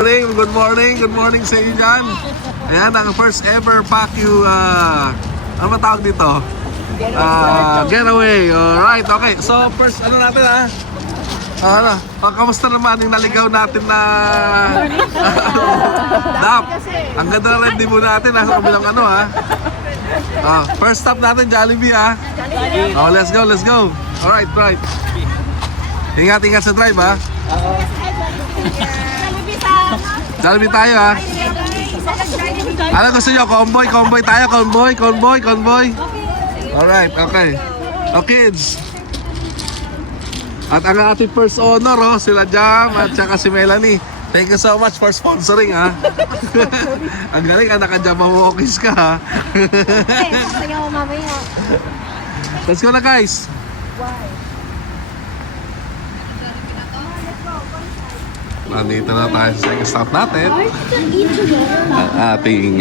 Good morning sa inyo dyan. Ayan, ang first ever Pacquiao, ano ba tawag dito? Getaway. Alright, okay. So, first, ano natin kamusta naman yung naligaw natin na Dap? Ang ganda na rendezvous natin nasa kabilang first stop natin, Jollibee let's go. Alright. Ingat sa drive Jollibee tayo Ano gusto nyo? Convoy tayo, convoy. Alright, okay. Kids. At ang ating first honor, sila Jam at saka si Melanie. Thank you so much for sponsoring, Ang galing, naka-Jamawokis ka, Let's go na, guys. Nandito na tayo sa second stop natin. Ang ating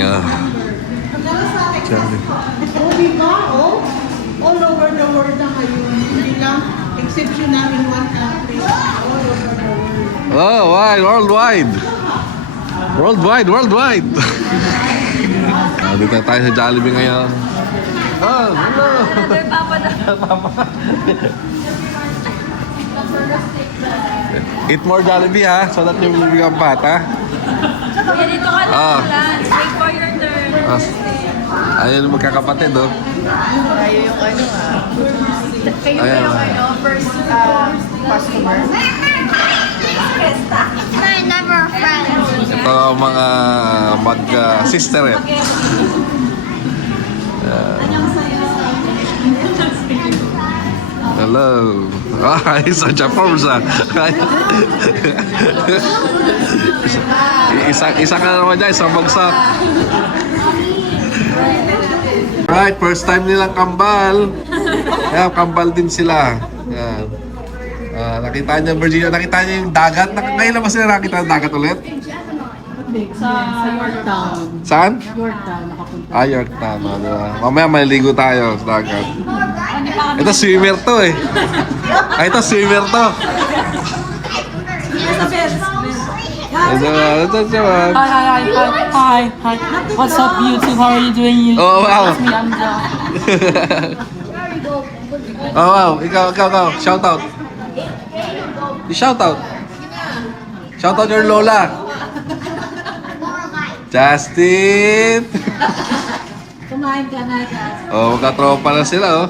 all over the world na ngayon. Hindi lang exception namin one country. All over the world. Worldwide. Nandito na tayo sa Jollibee ngayon. Hello. Eat more Jollibee so that you will become fat Kuya, dito ka lang. Wait for your turn. Ayun yung magkakapatid Kayo yung Kayo yung first customer. My number friends. Ito ang mga mag-sisterette. Hello. Such a forza. Isa ka naman dyan, isang bagsak. Right, first time nilang kambal. Ayan, kambal din sila. Ayan. Nakita niyo Virginia, nakita niyo yung dagat. Ngayon naman sila nakita yung dagat ulit? Sa Yorktown. Saan? Yorktown, nakapunta. Yorktown. Mamaya maliligo tayo sa dagat. Ito swimmer to Ito swimmer to. Hi. What's up, YouTube? How are you doing? Oh, wow. It's me, I'm John. Wow. Ikaw. Shout out. Shout out your Lola. Justin. Kumain ka na. Magka-tropa na sila,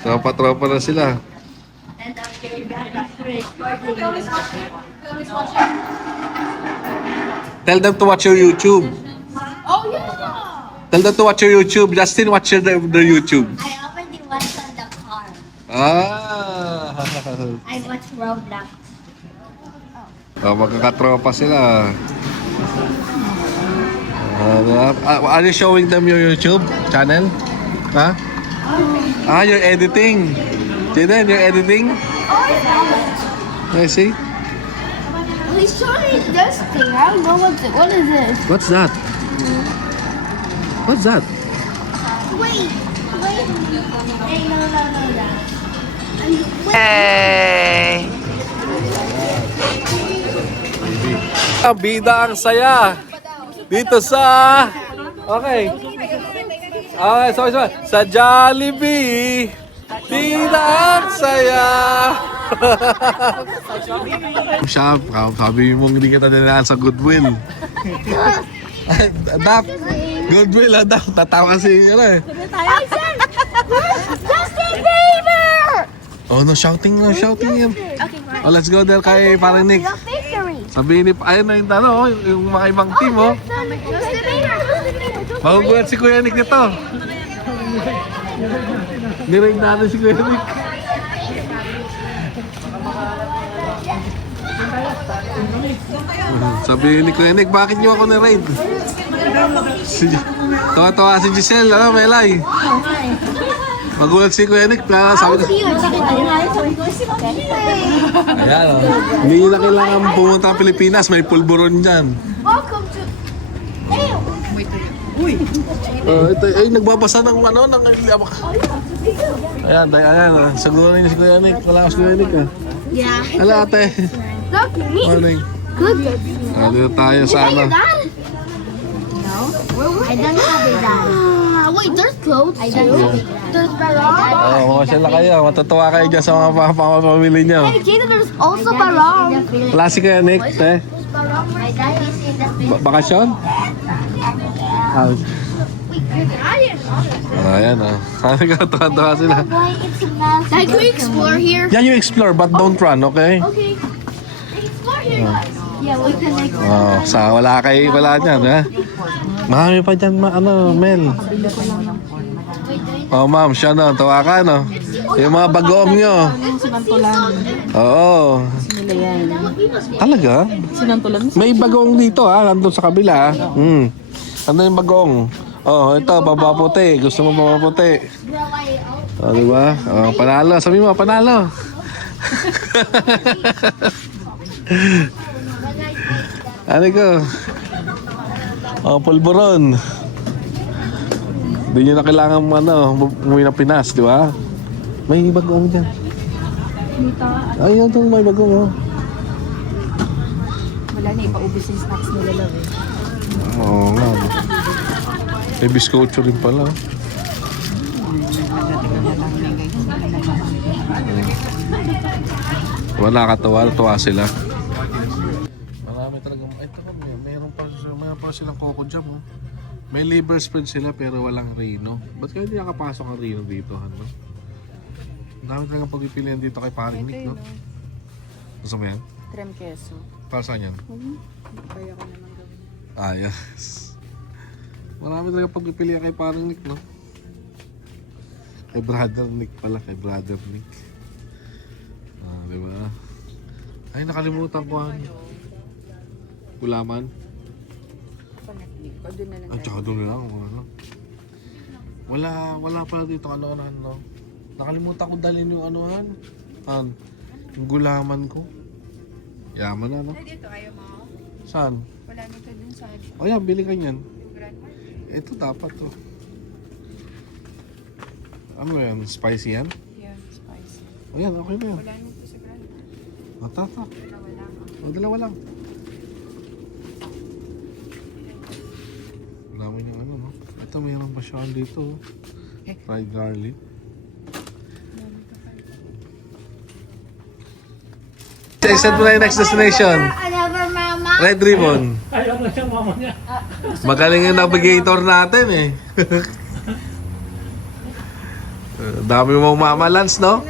Tropa na sila. Tell them to watch your YouTube. Oh yeah. Tell them to watch your YouTube. Justin, watch their YouTube. I already watched on the car. I watched Roblox. Magkakatropa sila. Are you showing them your YouTube channel? You're editing. Jaden, you're editing? I see. He's showing this thing. I don't know what is this. What's that? Wait. Hey, no. Hey! Ang bida ang saya dito sa sorry. Sa Jollibee. Bida ang saya. Shop, sabi mo hindi kita dinaan sa Goodwill. Dap, Goodwill Dap, tatawa si Justin Bieber! Oh no, shouting him. Let's go there kay parang Nick. Victory! Sabihin ni, ayun na yung mga ibang team Justin Bieber! Magugulat si Kuya Nick nito. Niraid natin si Kuya Nick. Sabihin ni Kuya Nick, bakit niyo ako niraid? Tawa-tawa si Giselle, Melay. Magulat si Kuya Nick, sabi ko. Ayan hindi nyo na kailangan pumunta ang Pilipinas, may pulburon dyan. Welcome to... Ito ay nagbabasa ng ng Ayan, sagutin niyo si Kuya Nick. Wala ka si Kuya Nick Yeah. Hala ate. Look, me. Morning. good. Dito tayo Is sa that your ano. dad? No. I don't have a dad. Wait, there's clothes too. There's barong. Oh, masyala kayo. Matutuwa kayo dyan sa mga pamili nyo. Hey, Jada, there's also barong. Klase kayo, Nick. Eh? My dad is in the Bakasyon? Ah, ayan oh. Tuwa sila. Dad, can we explore here? Yeah, you explore but don't run, okay? Okay. Explore here. Yeah, we can like. Oh, wala dyan, ha? Marami pa dyan, Mel. Oh, ma'am, siya no, tawa ka, no? Yung mga bagoong nyo. Oo. Talaga? May bagoong dito, ha? Nandun sa kabila, ha? Ano yung bagoong? Oh, ito, babaputi. Gusto mo babaputi? Oh, diba? Oh, panalo. Sabi mo, panalo. Ano ko? Oh, pulburon. Hindi nyo na kailangan umuwi ng Pinas, di ba? May bagoong dyan. Ayun, may bagoong, oh. Wala na, ipaubos yung snacks nila lang eh. Oo nga. May biskotso rin pala. Wala katawa, tuwa sila. Marami talaga. Ay, taka, mayroon pa silang coco jam. Oh. May liver spread sila pero walang Reno. Ba't kaya hindi nakapasok ang Reno dito? Ano? Ang dami talagang pagpipilian dito kay Paring Nick, no? Gusto mo yan? Creme queso. Para saan yan? Kaya ko naman gawin. Ah, yes. Marami talaga pagpipilian kay Paring Nick, no? Kay Brother Nick pala, kay Brother Nick. Ah, di ba? Ay, nakalimutan ko ang gulaman. Doon na lang. At saka doon lang, ano. Wala pala dito ano. Nakalimutan ko dalhin yung anuhan. Yung gulaman ko. Yaman na, no? Dito, ayaw mo? Saan? Wala nito dun sa O yan, bili ka niyan. Ito dapat to. Ano yan? Spicy yan? yan, spicy. O yan, okay na yan. Wala nito sa grand. Matata. Wala ko. O, dalawa lang. Dami yung ano, no? Ito, mayroon pa siya dito. Oh. Fried garlic. Send mo na yung next destination. Another mama. Red Ribbon. Magaling yung navigator natin eh. Dami mong mama Lance, no?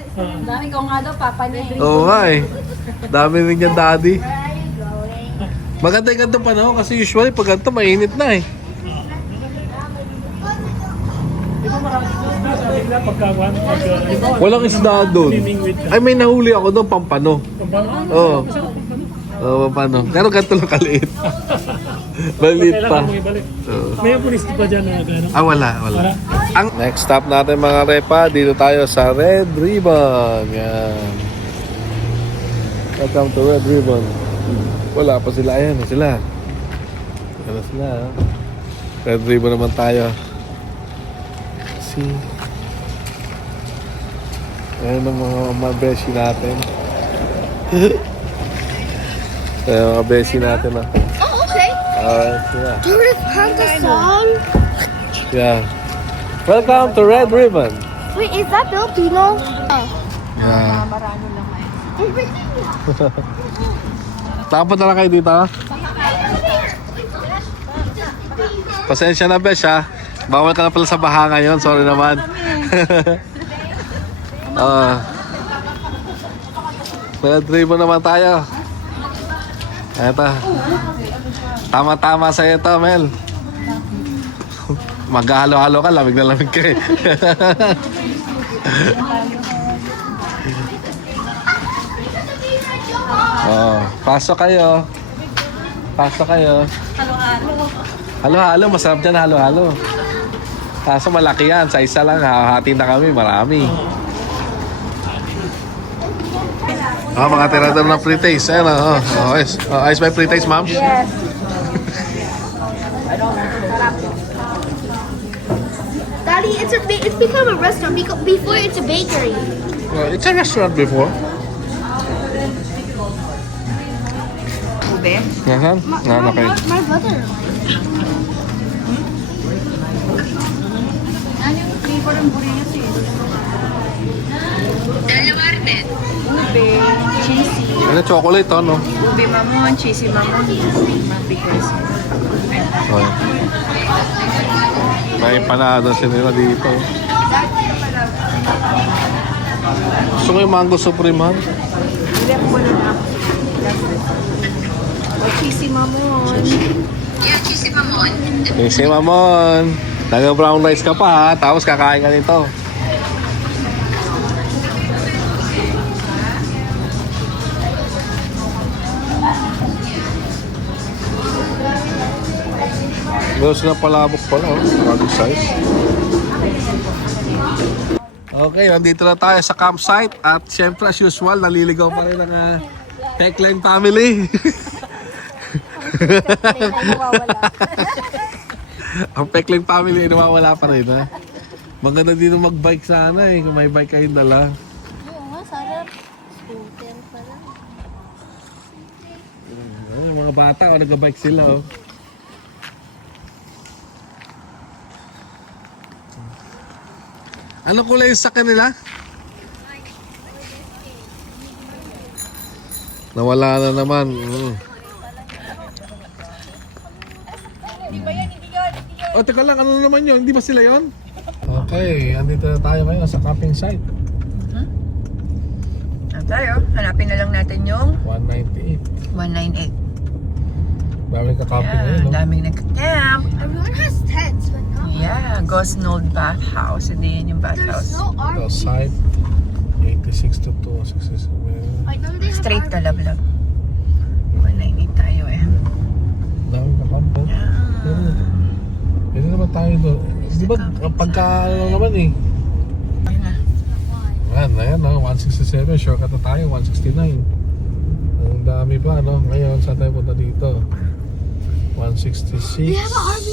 Dami ko nga daw, papa niya eh. Oo nga eh. Dami rin yung daddy. Maganda yung ganito pa, no? Kasi usually pag ganito mainit na eh. Walang isda doon. Ay, may nahuli ako doon, pampano. Oo. Oo, pampano. Pero ganito lang kaliit. Maliit pa. Oo. May pulis pa dyan na gano'n. Ah, wala. Ang next stop natin mga repa, dito tayo sa Red Ribbon. Yan. Welcome to Red Ribbon. Wala pa sila. Ayan na sila. Ayan na sila. Red Ribbon naman tayo. See? Ayan ang mga beshi natin. Ayan mga beshi natin. Oh, okay. Alright, yeah. There is Panda song. Yeah. Welcome to Red Ribbon. Wait, is that Filipino? Yeah. Marano lang eh. Tapos na lang kayo dito. Pasensya na, Besh, ha? Bawal ka na pala sa baha ngayon. Sorry naman. Red Ribbon naman tayo. Eto. Tama-tama sa'yo ito, Mel. Maghahalo-halo ka, lamig na lamig ka eh. Pasok kayo. Halo-halo, masarap dyan halo-halo. Kaso malaki yan, sa isa lang, hahati na kami, marami. Mga tirador ng pre-taste. Ayan, ice by pre-taste, ma'am? Yes. Daddy, it's become a restaurant before it's a bakery. It's a restaurant before. ube. Yan? Yan, okay. My brother. Ano yung flavor ng burritos eh? Ube, cheesy. Ano, chocolate, no? Ube mamon, cheesy mamon. Mabigas. Okay. May empanada sila dito. Gusto mo yung mango supreme, ha? Left ko na ako. O, cheesy mamon. Kasi mamon, taga-brown rice ka pa, ha? Tapos kakain ka nito. Meron sila palabok pala, oh. Bagong size. Okay, nandito na tayo sa campsite. At syempre, as usual, naliligaw pa rin ang Heckline family. Ang Pekling family ay nawawala pa rin, ha? Maganda din mag-bike sana eh, kung may bike kayong dala. Oo nga, sarap. Scooter pala. Yung mga bata, nag-bike sila, oh. Ano kulay yung sakyan nila? Nawala na naman. Oh, teka lang, ano naman yun? Hindi ba sila yun? Okay, andito na tayo ngayon sa camping site. Ano tayo? Hanapin na lang natin yung 198. 198. Daming ka-camping Yeah, ngayon, no? daming nagka-camp. Everyone has tents, but not Yeah, Gosnold Bathhouse. Hindi yun yung there's bathhouse. no Ito, RV. site 86 to 267. I know they have Straight RV. kalablag. 198 tayo eh. Daming ka-camping. Pwede naman tayo doon. Di ba, pagka ano naman eh. Ayun na. Ayan, no? 167. Shortcut na tayo, 169. Ang dami pa, no? Ngayon, saan tayo punta dito? 166. They have an RV.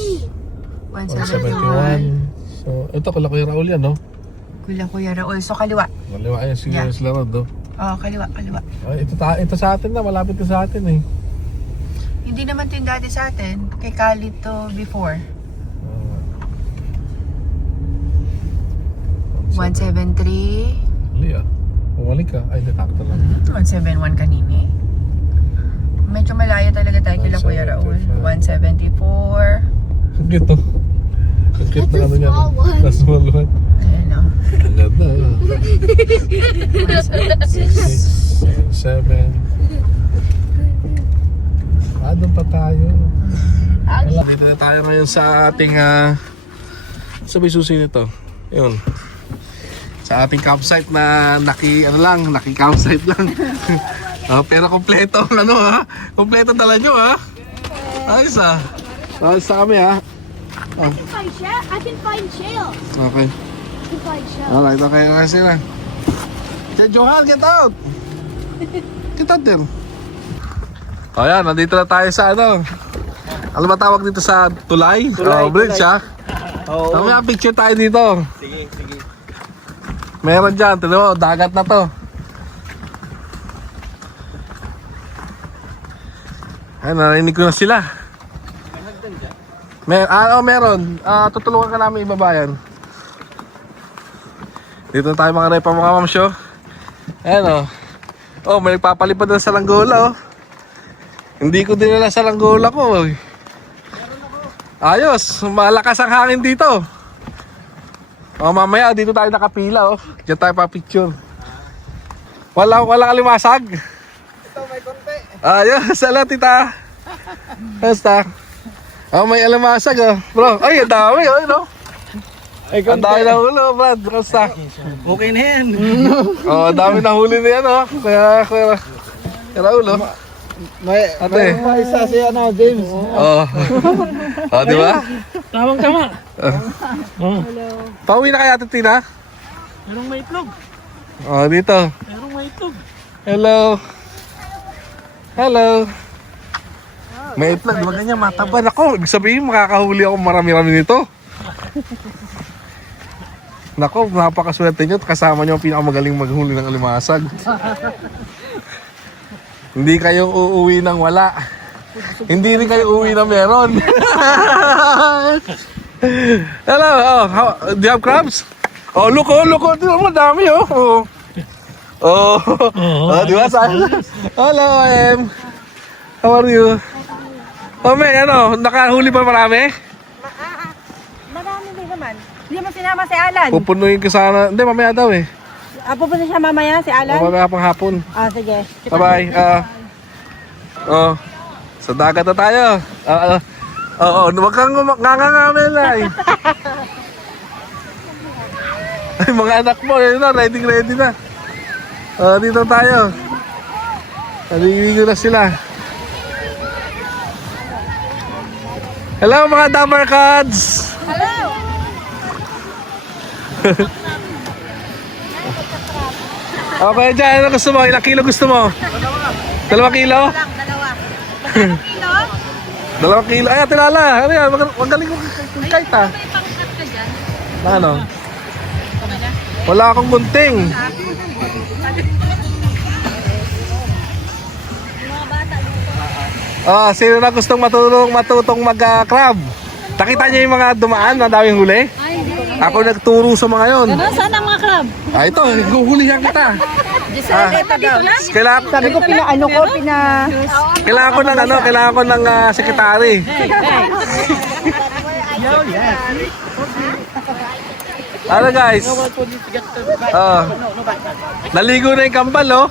171. 171. So, ito, Kuya Raul yan, no? Kuya Raul. So, kaliwa. Kaliwa yan, sige, Yeah. sila ron, no? Oh, kaliwa. Ay, ito sa atin na, malapit na sa atin eh. Hindi naman ito yung dati sa atin. Kay Khalid to before. 173. Hali ah. Bumalik ka. Ay, detakta lang. 171 kanini. Medyo malayo talaga tayo kila Kuya Raul. 174. Ang cute, no? Ang cute na That's a ano niya, no? small one. The small one. Ayan o. Ang ganda, ah. 6, 7. Doon pa tayo. Wala. Dito na tayo ngayon sa ating sa may susi nito. Yun. Sa ating campsite na naki-campsite lang. Pero kompleto ang kompleto dala nyo, ha? Ayos, ha? Ayos sa kami, ha? I can find shell. Okay. I can find shell. Alright, okay sila. Hey, Johan, get out! Get out there. O yan, nandito na tayo sa ano ba tawag dito sa tulay? Bridge, ha? Oo. Mamaya picture tayo dito. Sige. Meron dyan, tignan mo, dagat na to. Ay, narinig ko na sila. Meron. Tutulungan ka namin ibabayan. Dito na tayo mga repa mga mamsyo. Ayan, oh, may nagpapalipad na sa langgola, oh. Hindi ko dinala sa langgola ko, eh. Ayos, malakas ang hangin dito. Oh, mamaya dito tayo nakapila, oh. Diyan tayo pa-picture. Wala kalimasag. Ito, may konti. Ayos, sala tita. Basta. Oh, may alimasag, oh. Bro, ay, ang dami, oh, no? Ang dami na huli, oh, Brad. Basta. Okay na yan. Oh, ang dami na huli na yan, oh. Kaya Raul, oh. May isa si James. Oh. Oh, di ba? Tamang-tama. Oh. Pauwi na kaya, Tina? Merong may itlog. Oh, dito. Merong may itlog. Hello. May itlog, diba ganyan, mataba ako. Ibig sabihin, makakahuli ako marami-rami nito. Nako, napakaswerte nyo. Kasama nyo ang pinakamagaling maghuli ng alimasag. Hindi kayo uuwi ng wala. Hindi rin kayo uwi na meron. Hello, do you have crabs? Oh, look. Tingnan mo, dami, oh. Di ba? Hello, how are you? Oh, may, nakahuli pa marami? Marami din naman. Hindi mo sinama si Alan. Pupunuin ko sana. Hindi, mamaya daw eh. Pupunta siya mamaya, si Alan? Mamaya pang hapon. Sige. Bye-bye. Sa dagat na tayo. Huwag kang ngangangamel ay. Ay, mga anak mo, yun na, ready na. Dito tayo. Naliligo na sila. Hello mga Dabber Cats! Hello! Okay, dyan, ano gusto mo? Ilang kilo gusto mo? 2 kilo? Dalawa. 2 kilo? Ay, atilala. Ano yan? Magaling mo kahit ah. Ano? Wala akong gunting. Sino na gustong matutong mag-crab? Nakita niyo yung mga dumaan na daming huli? Ako nagturo sa mga yon. Saan ang mga crab? Ito, guhulihan kita. Kailangan Sabi ko, Kailangan ko ng sekretary. Ano guys? Naligo na yung kambal, oh.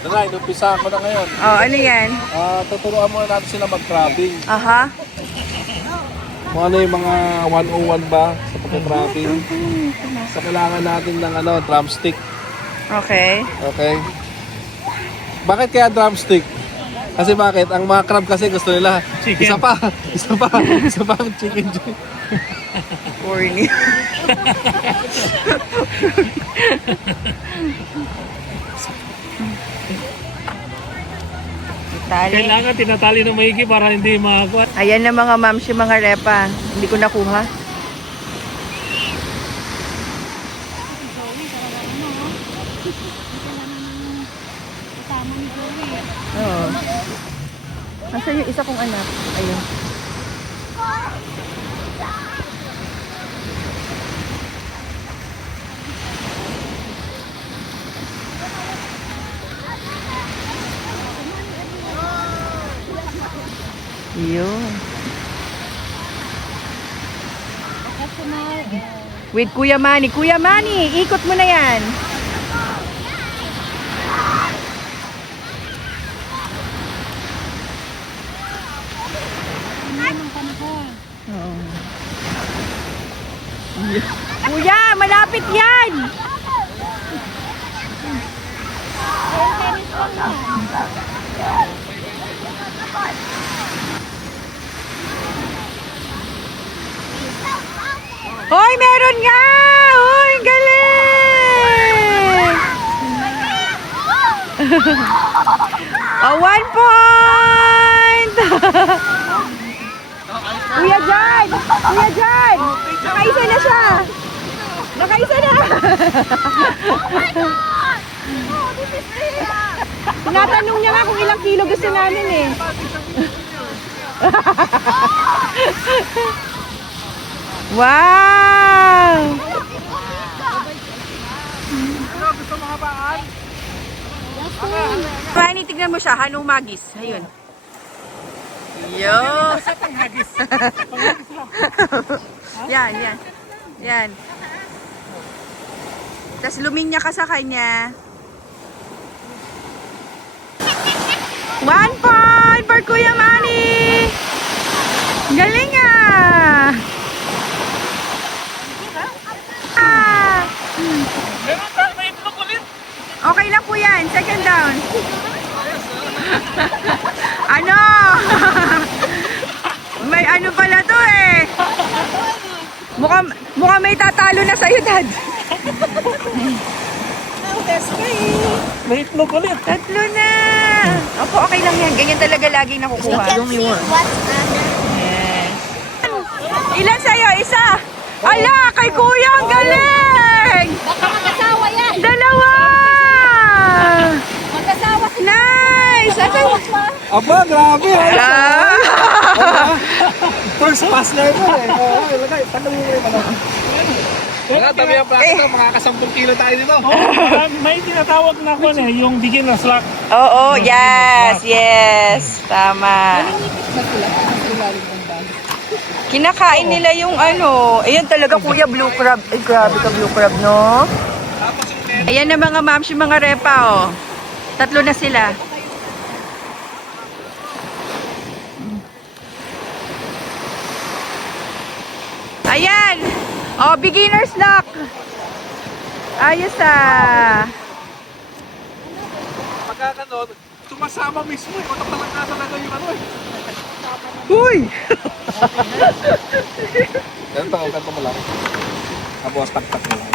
Dala, inumpisa ako na ngayon. ano yan? Tuturuan muna natin sila mag-crabbing. Aha. Kung ano yung mga 101 ba sa pagka-crabbing. So kailangan natin ng drumstick. Okay. Okay? Bakit kaya drumstick? Kasi bakit? Ang mga crab kasi gusto nila. Chicken. Isa pa ang chicken. Corny. Tali. Kailangan tinatali ng maigi para hindi makakuha. Ayan na mga ma'ams yung mga repa. Hindi ko nakuha. Oo. Nasaan yung isa kong anak? Ayun. Yun. With Kuya Manny. Kuya Manny, ikot mo na yan. Oo. Kuya, malapit yan. Hoy, meron nga! Hoy, galing! 1 point! Kuya Jan! Kuya Jan! Nakaisa na siya! Nakaisa na! Tinatanong niya nga kung ilang kilo gusto namin eh. Wow! Rani, tignan mo siya. Hanong magis. Ayun. Yo! Yan. Yan. Tapos luminya ka sa kanya. 1 point for Kuya Manny! Galing ah! Okay lang po yan. Second down. Ano? May ano pala to eh. Mukha may tatalo na sa'yo, Dad. May itlog ulit. 3 na. Opo, okay lang yan. Ganyan talaga laging nakukuha. Yes. Ilan sa'yo? Isa? Ala, kay Kuya, ang galing! Baka mag-asawa yan. 2! Mag-asawa Aba, grabe. Ah. First pass na ito eh. Oo, ilagay. Tagal mo yung ano. Kaya dami ang plato ito. Mga ka-10 kilo tayo dito. May tinatawag na ko na yung beginner's luck. Oo, yes. Tama. Kinakain nila yung ano. Ayan talaga kuya, blue crab. Ay, grabe ka blue crab, no? Ayan na mga mamsi, mga repa, oh. 3 na sila. Ayan. Oh, beginner's luck. Ayos ah. Pagka ganon, sumasama mismo eh. Kung talaga talaga yung ano eh. Uy! Ganito mo lang. Tapos tak-tak mo lang.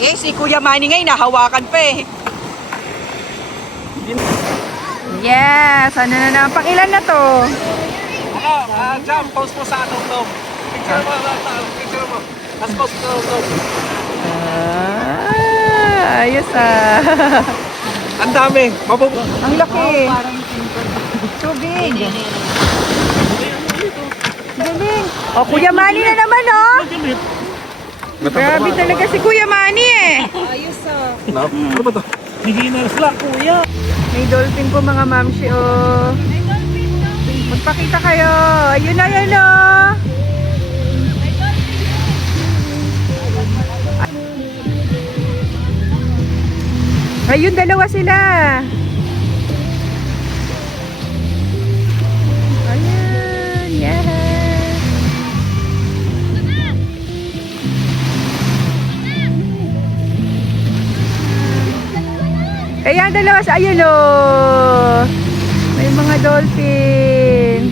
Yes, si Kuya Manny ngayon, nahawakan pa eh. Yes, ano na naman? Pang-ilan na to? Jam, post mo sa anong to. Picture mo, picture mo. Tapos post mo to. Ayos ah. Ang dami. Ang laki. Tubig. Galing. O, Kuya Manny na naman oh. Grabe talaga si Kuya Manny eh. Ano ba to? Beginner's luck, kuya. May dolphin po mga mamsi oh. Magpakita kayo. Ayun na yan oh. Ayun, dalawa sila. Ayan, yes. Kaya ang dalawa sa ayun oh. May mga dolphin.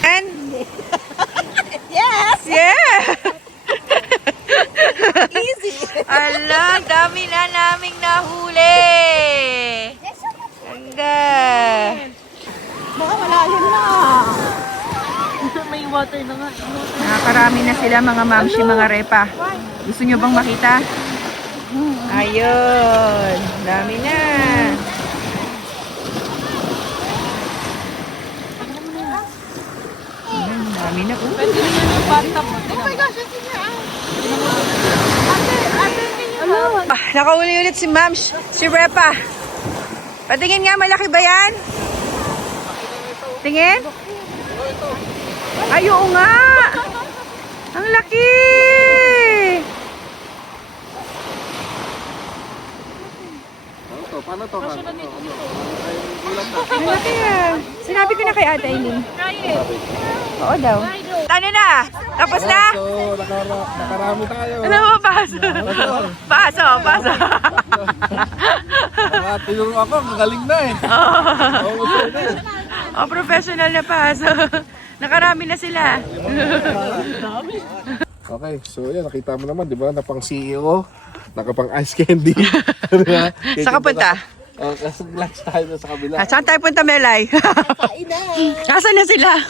And yes. Yeah. Easy. Ala, dami na naming nahuli. Ganda. May water na nga. Nakakarami na sila mga mamsi, mga repa. Gusto nyo bang makita? Ayun. Dami na. Ayun, dami na. Oh my gosh, it's in your eye. Nakauli ulit si Mams, si Repa. Patingin nga, malaki ba yan? Tingin? Ay, oo nga. Ang laki. Paano to? Ang laki ah. Sinabi ko na kay Ate Aileen. Oo daw. Ano na? Tapos na? So, nakarami tayo. Ano mo, paso? Paso. Tinuro ako, magaling na eh. Oh, professional na paso. Nakarami na sila. Okay, so yan, nakita mo naman, di ba, na pang CEO, nakapang ice candy. Diba? Saan ka punta? Kasi lunch tayo na sa kabila. Saan tayo punta, Melay? Nasaan na sila?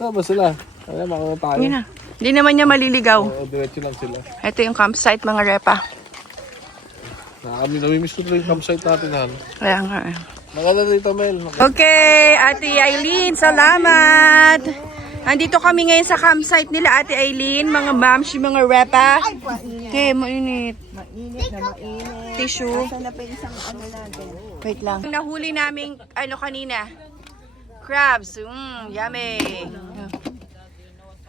Saan ba sila? Ayan, makakita tayo. Yun na. Hindi naman niya maliligaw. Diretso lang sila. Ito yung campsite, mga repa. Namimiss ko tuloy yung campsite natin, Han. Kaya nga. Maganda dito, Mel. Okay, Ate Aileen, salamat. Nandito kami ngayon sa campsite nila, Ate Aileen, mga mamsi, mga repa. Okay, mainit. Mainit na mainit. Tissue. Saan na pa yung isang ano natin? Wait lang. Nahuli namin, ano kanina? Crabs. Yummy.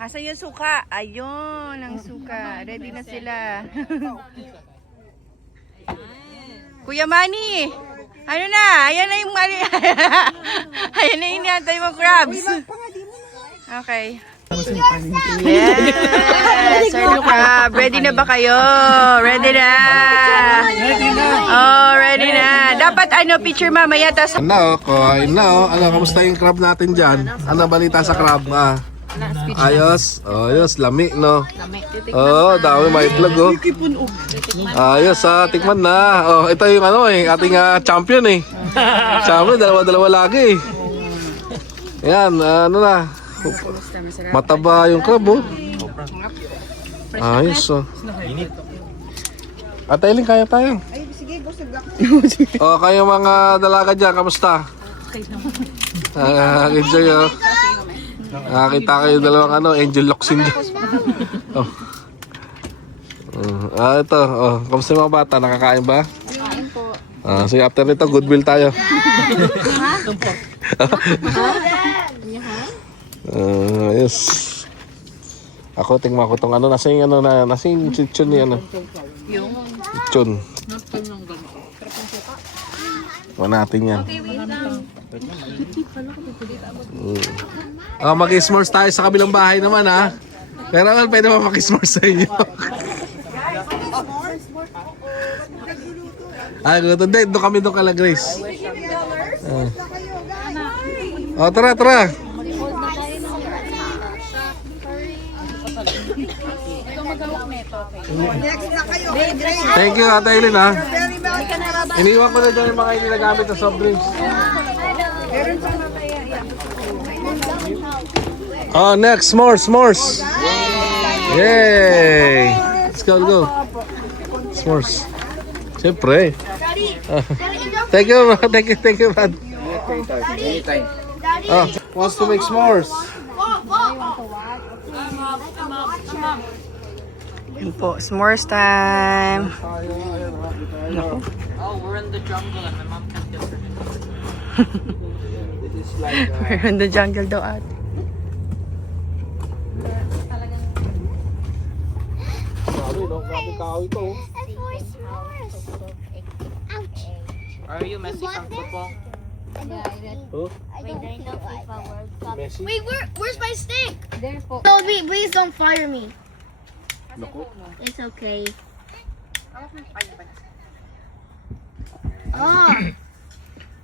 Asan yung suka? Ayun, ang suka. Ready na sila. Kuya Manny, ano na? Ayan na yung mali. Ayan na yung inantay mo crabs. Okay. Yes, Sir Crab. Ready na ba kayo? Ready na. Oh, ready na. Dapat ano, picture mamaya. Tas Ano, kain na, oh. Ano, kamusta yung crab natin dyan? Ano balita sa crab? Ayos. Ayos, lami, no? Oh, dami may itlog, oh. Ayos, tikman na. Oh, ito yung ano eh, ating champion eh. Champion, dalawa-dalawa lagi eh. Yan, ano na. Mataba yung crab, oh. Ayos, oh. Ate Eileen, kaya tayo. Ay, sige, busog ako. Oh, kayo mga dalaga dyan, kamusta? Enjoy, oh. Nakakita kayo dalawang angel locks dyan. Oh. Ito, oh. Kamusta yung mga bata? Nakakain ba? Kain po. Sige, after nito, goodwill tayo. Yes. Ako, tingnan ko itong nasing chichon ni Chichon. Wala natin yan. Mag-s'mores tayo sa kabilang bahay naman, ha? Pero pwede ba mag-s'mores sa inyo? Gusto. Doon kami doon kala Grace. Tara, tara. Next na kayo. Thank you, Ate Eileen, ha? Very much. Iniwan ko na dyan yung mga inilagamit na soft drinks. Next, s'mores. Yay! Let's go. S'mores. Siyempre. Thank you, man. Wants to make s'mores. Yun po, s'mores time. Oh, we're in the jungle and my mom can't get her. We're in the jungle daw, ate. That's for s'mores. Ouch. Are you Messi from football? I don't know FIFA World Cup. Wait, where's my stick? No, please don't fire me. It's okay. Oh,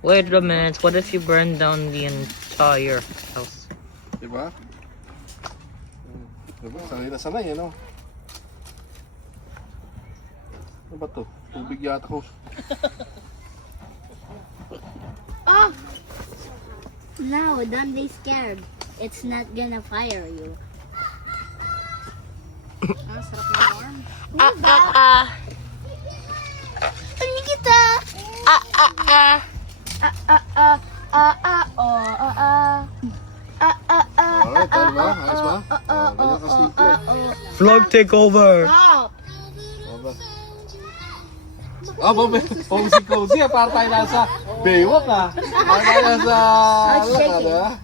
Wait a minute, what if you burn down the entire house? Diba? Sanay na sanay, ano? Ano ba to? Tubig yata ko. oh. No, don't be scared. It's not gonna fire you. Ano kita? Alright, tama ba? Ayos ba? Ganyan ka simple. Vlog takeover! Stop. Si Cozy, para tayo nasa Baywalk, para tayo nasa... diba?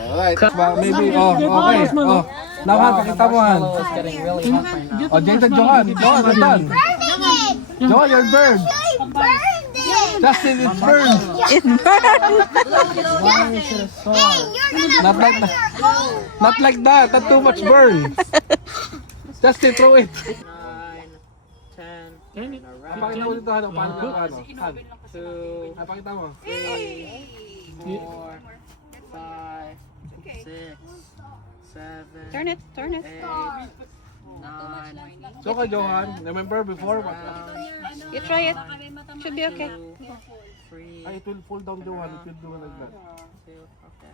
Alright, maybe, okay. Naman, pakita mo, Han. It's getting really hot right now. Jason, Johan, nandun. Johan, you're burned. Justin, it's burned. Not like that, that's too much burn. Justin, throw it. 9, 10, Pakita mo dito, Han, paano ko, Han. 2, Pakita mo. 3, 4, 5, 6, 7, Turn it. 8, 9, So ka, Johan, remember before? You try it. Should be okay. 3, It will fall down, Johan, if you do like that. 2, okay.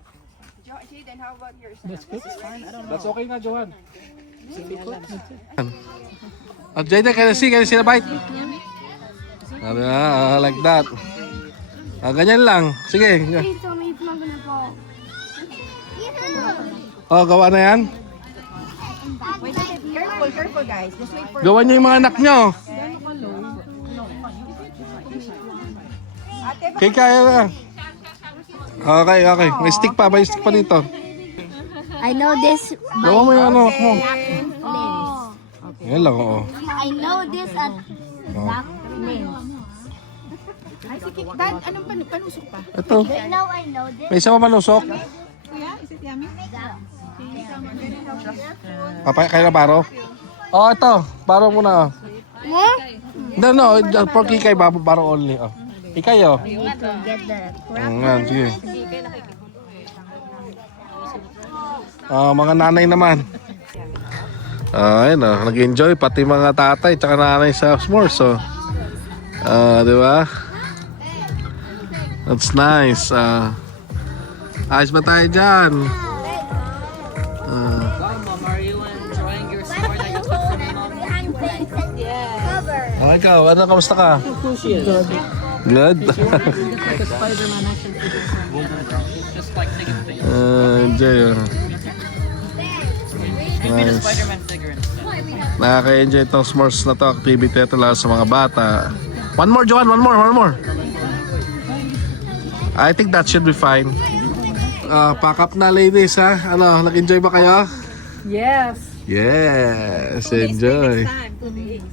Jaden, how about yours? That's okay na, Johan. Jaden, can you see the bite? Like that. Ganyan lang. Sige. Please tell me it's not gonna fall. Gawa na yan. Wait, careful guys. Just wait for... Gawa niyo yung mga anak niyo. Okay, kaya na. Okay. May stick pa dito. I know this. Gawa mo yung ano mo. Oh. Yan lang, oo. I know this at black lens. Dan, anong panusok pa? Ito. I know this. May isa pa manusok. Kuya, is it yummy? Kaya na baro? Ito. Baro muna. More? No, pork ikay, baro only. Ikay, To get the crap. Yan, sige. Mga nanay naman. Ayun, nag-enjoy pati mga tatay tsaka nanay sa s'mores. Di ba? That's nice. Ayos ba tayo dyan? Oh, ikaw, ano, kamusta ka? Good. Enjoy. Nice. Nakaka-enjoy itong s'mores na to, activity ito lalo sa mga bata. One more, Johan, one more. I think that should be fine. Pack up na, ladies, ha? Ano, nag-enjoy ba kayo? Yes. Yes, enjoy. 2 days.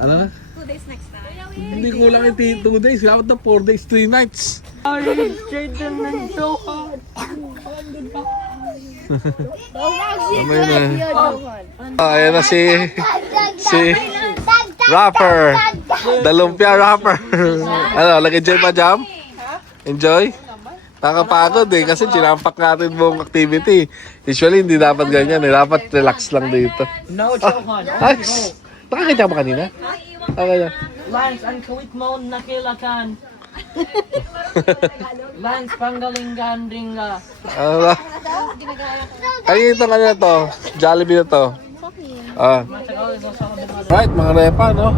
Ano? 2 days next time. Hindi kulang yung 2 days. Dapat na 4 days, 3 nights. Ano yun ayan na si rapper. The lumpia rapper. Ano, nag-enjoy pa, Jam? Enjoy? Nakapagod eh, kasi sinampak natin buong activity. Usually, hindi dapat ganyan eh. Dapat relax lang dito. No, Johan. Ay, nakakita mo kanina? Okay. Lance, ang kulit mo nakilakan. Lance, panggalingan ringa. Ano ba? Kanina to. Jollibee na to. Right, mga repa, no?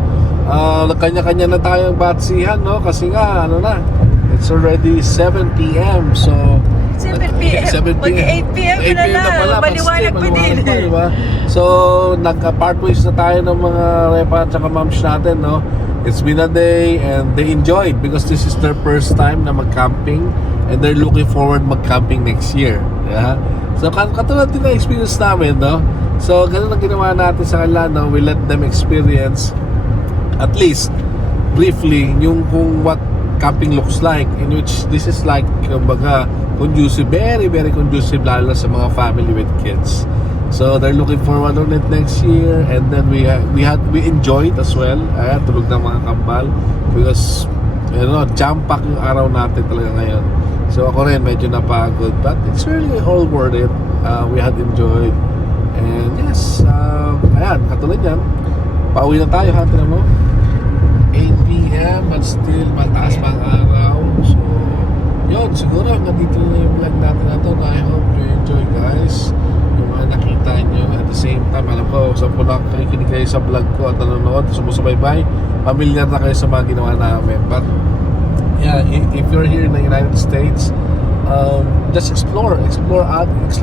Kanya-kanya na tayong batsihan, no? Kasi nga, ano na, it's already 7 p.m. So, 7 p.m. 7 Mag-8 p.m. na lang. Maliwanag pa din. Diba? So, nagka-part ways na tayo ng mga repa at saka moms natin, no? It's been a day and they enjoyed because this is their first time na mag-camping and they're looking forward mag-camping next year. Yeah? So, katulad din na experience namin, no? So, ganun ang ginawa natin sa kanila, no? We let them experience at least briefly yung kung what camping looks like, in which this is like kumbaga conducive, very very conducive lalo sa mga family with kids. So they're looking forward on it next year, and then we enjoyed as well. Tulog ng mga kambal because jam-pack yung araw natin talaga ngayon. So ako rin medyo napagod, but it's really all worth it. We had enjoyed, and yes, ayan, katulad yan, pauwi na tayo, ha, tinan mo 8 p.m. but still mataas pa ang araw. So yun, siguro hanggang dito na yung vlog natin na to. I hope you enjoy, guys, yung mga nakita nyo. At the same time, alam ko, sa pula kakikinig kayo sa vlog ko at nanonood, sumusubaybay, familiar na kayo sa mga ginawa namin. But yeah, if you're here in the United States, just explore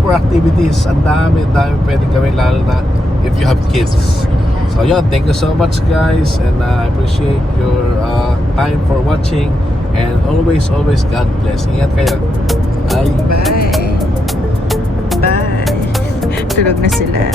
activities. Ang dami pwedeng gawin, lalo na if you have kids. So yun, thank you so much, guys, and I appreciate your time for watching, and always God bless. Ingat kayo. Bye. Bye. Tulog na sila.